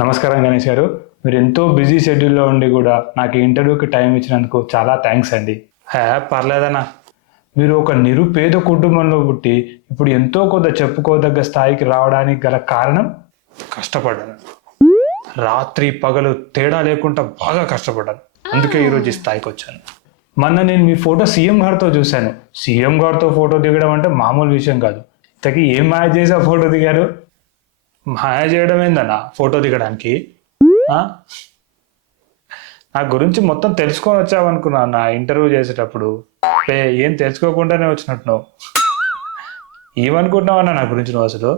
నమస్కారం గణేష్ గారు. మీరు ఎంతో బిజీ షెడ్యూల్లో ఉండి కూడా నాకు ఇంటర్వ్యూకి టైం ఇచ్చినందుకు చాలా థ్యాంక్స్ అండి. పర్లేదన్నా. మీరు ఒక నిరుపేద కుటుంబంలో పుట్టి ఇప్పుడు ఎంతో కొంత చెప్పుకోదగ్గ స్థాయికి రావడానికి గల కారణం కష్టపడ్డాను. రాత్రి పగలు తేడా లేకుండా బాగా కష్టపడ్డాను. అందుకే ఈరోజు ఈ స్థాయికి వచ్చాను. మొన్న నేను మీ ఫోటో సీఎం గారితో చూశాను. సీఎం గారితో ఫోటో దిగడం అంటే మామూలు విషయం కాదు. ఇంతకీ ఏం మాయ చేసి ఆ ఫోటో దిగారు? మాయ చేయడం ఏందన్నా ఫోటో దిగడానికి? నా గురించి మొత్తం తెలుసుకొని వచ్చావనుకున్నా నా ఇంటర్వ్యూ చేసేటప్పుడు. ఏం తెలుసుకోకుండానే వచ్చినట్టున్నావు. ఏమనుకుంటున్నావన్నా నా గురించి నువ్వు అసలు?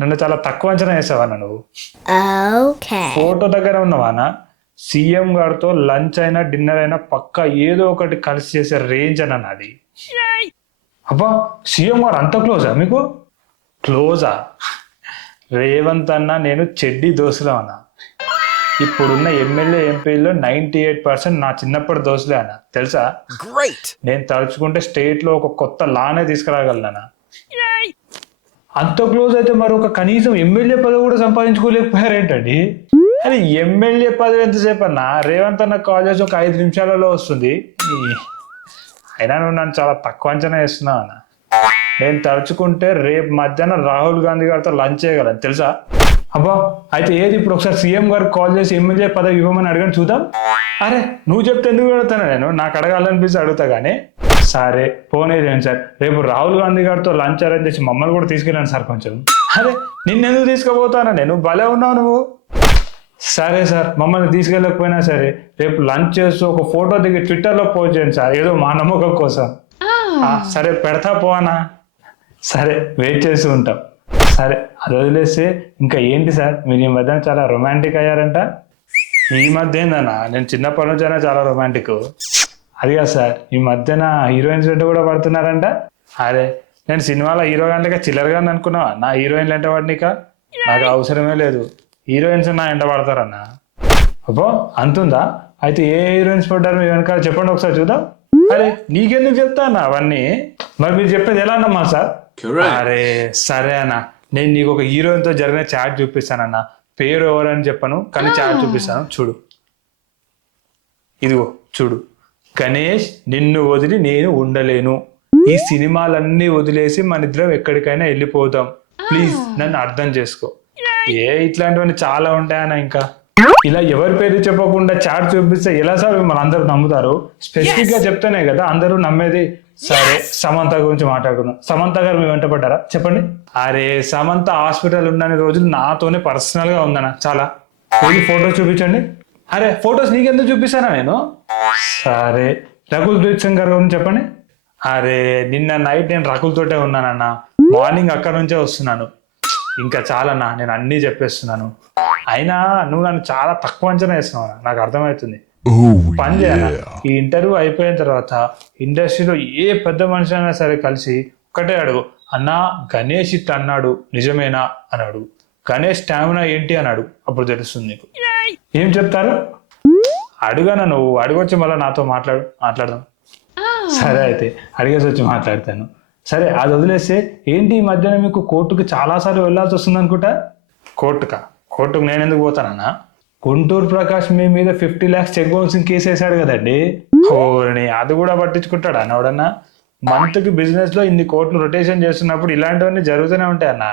నన్ను చాలా తక్కువ అంచనా వేసావన్నా నువ్వు. ఫోటో దగ్గర ఉన్నావానా? సీఎం గారితో లంచ్ అయినా డిన్నర్ అయినా పక్కా ఏదో ఒకటి కలిసి చేసే రేంజ్ అన్న నాది. అబ్బా, సీఎం గారు అంత క్లోజా మీకు? క్లోజా? రేవంత్ అన్న నేను చెడ్డీ దోస్తులే అన్నా. ఇప్పుడున్న ఎమ్మెల్యే ఎంపీలో 98% నా చిన్నప్పటి దోస్తులే అన్న, తెలుసా? నేను తలుచుకుంటే స్టేట్ లో ఒక కొత్త లానే తీసుకురాగలనా. అంత క్లోజ్ అయితే మరి ఒక కనీసం ఎమ్మెల్యే పదవి కూడా సంపాదించుకోలేకపోయారేంటండి? అది ఎమ్మెల్యే పదవి ఎంతసేపు అన్నా? రేవంత్ అన్న కాల్ చేసి ఒక 5 నిమిషాలలో వస్తుంది. అయినా నువ్వు నన్ను చాలా తక్కువ అంచనా వేస్తున్నావు అన్న. నేను తలుచుకుంటే రేపు మధ్యాహ్నం రాహుల్ గాంధీ గారితో లంచ్ చేయగలను, తెలుసా? అబ్బా, అయితే ఏది ఇప్పుడు ఒకసారి సీఎం గారికి కాల్ చేసి ఎమ్మెల్యే పదవి ఇవ్వమని అడగని చూద్దాం. అరే, నువ్వు చెప్తే ఎందుకు అడుగుతాను నేను? నాకు అడగాలనిపిస్తే అడుగుతా కానీ. సరే పోనేదేంటి సార్, రేపు రాహుల్ గాంధీ గారితో లంచ్ అరేంజ్ చేసి మమ్మల్ని కూడా తీసుకెళ్ళాను సార్ కొంచెం. అరే, నిన్నెందుకు తీసుకుపోతానా నేను? భలే ఉన్నావు నువ్వు. సరే సార్, మమ్మల్ని తీసుకెళ్ళకపోయినా సరే రేపు లంచ్ చేస్తూ ఒక ఫోటో దిగి ట్విట్టర్లో పోస్ట్ చేయండి సార్, ఏదో మా నమ్మకం కోసం. సరే పెడతా పోనా? సరే వెయిట్ చేస్తూ ఉంటాం. సరే అది వదిలేస్తే ఇంకా ఏంటి సార్, మీరు ఈ మధ్యన చాలా రొమాంటిక్ అయ్యారంట. ఈ మధ్య ఏందన్నా, నేను చిన్నప్పటి నుంచి అయినా చాలా రొమాంటిక్. అది కాదు సార్, ఈ మధ్యన హీరోయిన్స్ వెంట కూడా పడుతున్నారంట. అరే, నేను సినిమాలో హీరో గంటగా చిల్లరగా అనుకున్నావా? నా హీరోయిన్లు వెంట పడినాక నాకు అవసరమే లేదు. హీరోయిన్స్ నా వెంట పడతారన్నా. అబ్బో, అంతుందా? అయితే ఏ హీరోయిన్స్ పడ్డారు మీ వెనకాల చెప్పండి ఒకసారి చూద్దాం. అరే, నీకెందుకు చెప్తా అన్న అవన్నీ? మరి మీరు చెప్పేది ఎలా అన్నమ్మా సార్? అరే సరే అన్న, నేను నీకు ఒక హీరోయిన్ తో జరిగిన చాట్ చూపిస్తానన్న. పేరు ఎవరని చెప్పను కానీ చాట్ చూపిస్తాను, చూడు. ఇదిగో చూడు. గణేష్, నిన్ను వదిలి నేను ఉండలేను. ఈ సినిమాలన్నీ వదిలేసి మన ఇద్దరం ఎక్కడికైనా వెళ్ళిపోతాం. ప్లీజ్ నన్ను అర్థం చేసుకో. ఇట్లాంటివన్నీ చాలా ఉంటాయన్న. ఇంకా ఇలా ఎవరి పేరు చెప్పకుండా చాట్ చూపిస్తే ఎలా సార్ మిమ్మల్ని అందరూ నమ్ముతారు? స్పెసిఫిక్ గా చెప్తేనే కదా అందరూ నమ్మేది. సరే, సమంత గురించి మాట్లాడుకుందాం. సమంత గారు మీ వెంట పడ్డారా చెప్పండి? అరే, సమంత హాస్పిటల్ ఉన్న రోజులు నాతోనే పర్సనల్ గా ఉందన్న చాలా. ఫోటోస్ చూపించండి. అరే, ఫొటోస్ నీకెందుకు చూపిస్తానా నేను? సరే, రకుల్ ప్రీత్ సింగ్ గారి గురించి చెప్పండి. అరే, నిన్న నైట్ నేను రకుల్ తోటే ఉన్నానన్న. మార్నింగ్ అక్కడ నుంచే వస్తున్నాను. ఇంకా చాలన్నా, నేను అన్నీ చెప్పేస్తున్నాను. అయినా నువ్వు నన్ను చాలా తక్కువ అంచనా వేస్తున్నావు, నాకు అర్థమవుతుంది. పని చేయాల, ఈ ఇంటర్వ్యూ అయిపోయిన తర్వాత ఇండస్ట్రీలో ఏ పెద్ద మనిషి అయినా సరే కలిసి ఒకటే అడుగు, అన్నా గణేష్ ఇట్ అన్నాడు నిజమేనా అని అడుగు. గణేష్ స్టామినా ఏంటి అన్నాడు, అప్పుడు తెలుస్తుంది నీకు. ఏం చెప్తారు? అడుగానా నువ్వు? అడిగొచ్చి మళ్ళీ నాతో మాట్లాడదాం. సరే అయితే అడిగేసి వచ్చి మాట్లాడతాను. సరే, అది వదిలేస్తే ఏంటి ఈ మధ్యన మీకు కోర్టుకు చాలాసార్లు వెళ్ళాల్సి వస్తుంది అనుకుంటా? కోర్టుకు నేను ఎందుకు పోతానన్నా? గుంటూరు ప్రకాష్ మీ మీద 50 lakhs చెక్ బౌన్సింగ్ కేసు వేసాడు కదండి. ఓని అది కూడా పట్టించుకుంటాడు అన్న ఎవడన్నా? మంత్కి బిజినెస్ లో ఇన్ని కోట్లు రొటేషన్ చేస్తున్నప్పుడు ఇలాంటివన్నీ జరుగుతూనే ఉంటాయి అన్న.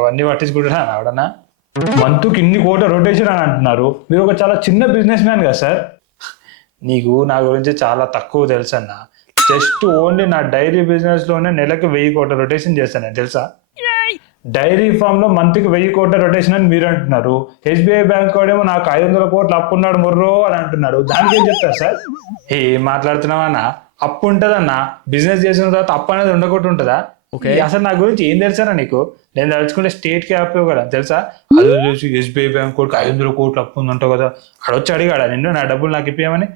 అవన్నీ పట్టించుకుంటాడా అన్న ఎవడన్నా? మంత్కి ఇన్ని కోట్ల రొటేషన్ అని అంటున్నారు. మీరు ఒక చాలా చిన్న బిజినెస్ మ్యాన్ కదా సార్. నీకు నా గురించి చాలా తక్కువ తెలుసు అన్న. జస్ట్ ఓన్లీ నా డైరీ బిజినెస్ లోనే నెలకు 1000 కోట్ల రొటేషన్ చేస్తాను, తెలుసా? డైరీ ఫామ్ లో మంత్కి 1000 కోట్ల రొటేషన్ అని మీరు అంటున్నారు. SBI బ్యాంక్ వాడేమో నాకు 500 కోట్లు అప్పు ఉన్నాడు మొర్రో అని అంటున్నారు. దానికి ఏం చెప్తారు సార్? ఏం మాట్లాడుతున్నావన్నా? అప్పు ఉంటదన్నా. బిజినెస్ చేసిన తర్వాత అప్పు అనేది ఉండకుండా ఉంటుందా? అసలు నా గురించి ఏం తెలుసానా నీకు? నేను తలుచుకుంటే స్టేట్ కి అప్పు కదా, తెలుసా? అది చూసి SBI బ్యాంక్ వాడికి 500 కోట్లు అప్పు ఉందంటావు కదా, అడొచ్చి అడిగాడా నిన్ను నా డబ్బులు నాకు ఇప్పియమని?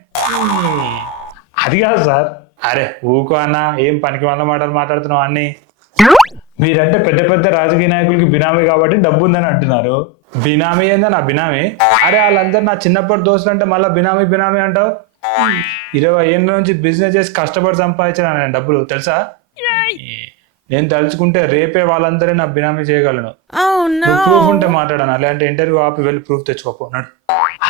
అది కాదు సార్. అరే ఊకో అన్న, ఏం పనికి వాళ్ళ మాటలు మాట్లాడుతున్నావు అన్ని. మీరంటే పెద్ద పెద్ద రాజకీయ నాయకులకి బినామీ కాబట్టి డబ్బు ఉందని అంటున్నారు. బినామీ ఏందా నా బినామీ? అరే, వాళ్ళందరూ నా చిన్నప్పటి దోస్తులు అంటే మళ్ళీ బినామీ అంటావు. 20 ఏళ్ళ నుంచి బిజినెస్ చేసి కష్టపడి సంపాదించాను నేను డబ్బులు, తెలుసా? నేను తలుచుకుంటే రేపే వాళ్ళందరూ నా బినామీ చేయగలను. Oh నువ్వు ప్రూఫ్ ఉంటే no. మాట్లాడాను, అలాంటి ఇంటర్వ్యూ ఆపి వెళ్ళి ప్రూఫ్ తెచ్చుకోపోన్నాడు.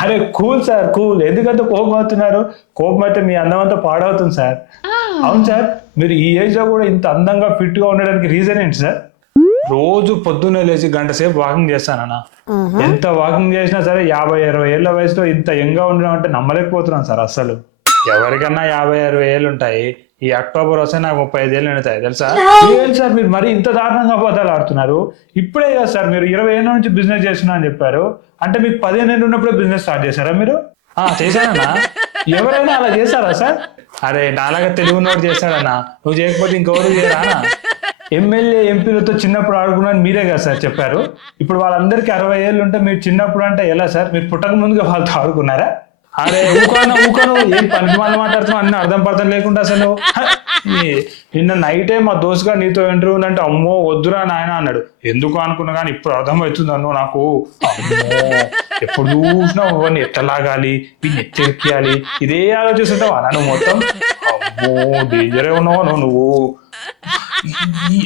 అరే కూల్ సార్ కూల్, ఎందుకంటే కోపం అవుతున్నారు? కోపం అయితే మీ అందం అంతా పాడవుతుంది సార్. అవును సార్, మీరు ఈ ఏజ్ లో కూడా ఇంత అందంగా ఫిట్ గా ఉండడానికి రీజన్ ఏంటి సార్? రోజు పొద్దున్నే లేచి గంట సేపు వాకింగ్ చేస్తానన్నా. ఎంత వాకింగ్ చేసినా సరే 50-60 ఏళ్ల వయసులో ఇంత యంగా ఉండడం అంటే నమ్మలేకపోతున్నాను సార్ అసలు. ఎవరికన్నా 50-60 ఏళ్ళు ఉంటాయి, ఈ అక్టోబర్ వస్తే నాకు 35 ఏళ్ళు ఉంటాయి తెలుసా? ఏంటి సార్ మీరు మరి ఇంత దారుణంగా అబద్ధాలు ఆడుతున్నారు? ఇప్పుడే కదా సార్ మీరు 20 ఏళ్ళ నుంచి బిజినెస్ చేస్తున్నా అని చెప్పారు. అంటే మీకు 15 ఏళ్ళు ఉన్నప్పుడే బిజినెస్ స్టార్ట్ చేశారా మీరు? చేశానన్నా. ఎవరైనా అలా చేశారా సార్? అరే నాలాగా తెలుగు నోటు చేశాడన్నా, నువ్వు చేయకపోతే ఇంకెవరు చేయరానా? ఎమ్మెల్యే ఎంపీలతో చిన్నప్పుడు ఆడుకున్నాను మీరే కదా సార్ చెప్పారు. ఇప్పుడు వాళ్ళందరికీ 60 ఏళ్ళు ఉంటే మీరు చిన్నప్పుడు అంటే ఎలా సార్? మీరు పుట్టక ముందుగా వాళ్ళతో ఆడుకున్నారా? అరే ఊకను ఏం పనికి మళ్ళీ మాట్లాడుతున్నావు, అన్ని అర్థం పర్థం లేకుండా అసలు. నిన్న నైటే మా దోస్తుగా నీతో ఇంటర్వ్యూ ఉందంటే అమ్మో వద్దురా నాయన అన్నాడు. ఎందుకు అనుకున్నా కానీ ఇప్పుడు అర్థమవుతుంది అన్నో నాకు. అమ్మో ఎప్పుడు చూసినా ఎవరిని ఎట్లా లాగాలి, వీడిని ఎత్తెక్కియాలి, ఇదే ఆలోచిస్తుంటావా నువ్వు మొత్తం? అమ్మో డేంజరే ఉన్నావు నువ్వు.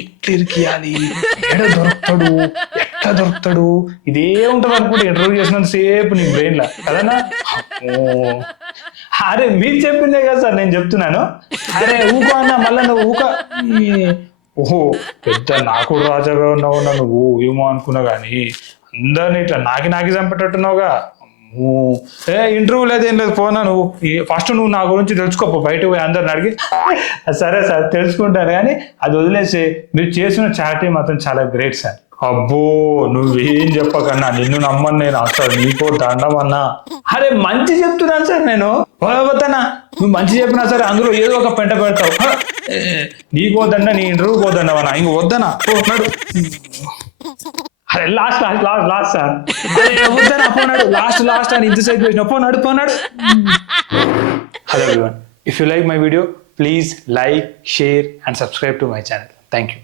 ఎట్లా ఇరికియాలి, ఎక్కడ దొరుకుతాడు, ఎట్లా దొరుకుతాడు, ఇదే ఉంటది అనుకుంటే ఇంటర్వ్యూ చేసినంత సేపు నీ బ్రెయిన్ లా కదనా. అరే మీరు చెప్పిందే కదా సార్ నేను చెప్తున్నాను. అరే ఊకో అన్నా మళ్ళా నువ్వు ఊక. ఓహో పెద్ద నాకు రాజాగా ఉన్నావు నువ్వు ఏమో అనుకున్నా గానీ అందరినీ ఇట్లా నాకి చంపేటట్టున్నావుగా. ఇంటర్వ్యూ లేదు ఏం లేదు పోనా నువ్వు. ఫస్ట్ నువ్వు నా గురించి తెలుసుకోపో, బయటకు పోయి అందరిని అడిగి. సరే సార్ తెలుసుకుంటాను, కానీ అది వదిలేసి మీరు చేసిన చారిటీ మాత్రం చాలా గ్రేట్ సార్. అబ్బో నువ్వేం చెప్పకన్నా, నిన్ను నమ్మను నేను అసలు, నీకో దండం అన్నా. అరే మంచి చెప్తున్నాను సార్ నేను, పోతానా? నువ్వు మంచి చెప్పినా సరే అందులో ఏదో ఒక పెంట పెడతావు. నీకో దండ, నీ ఇంటర్వ్యూ పోదండవన్నా, ఇంక వద్దనా పోన్నాడు. అరే లాస్ట్ సార్ వద్దనా పోనాడు, లాస్ట్ అని ఇంతసేపు చేసిన పోనాడు. Hello everyone, if you like my video please like, share and subscribe to my channel. Thank you.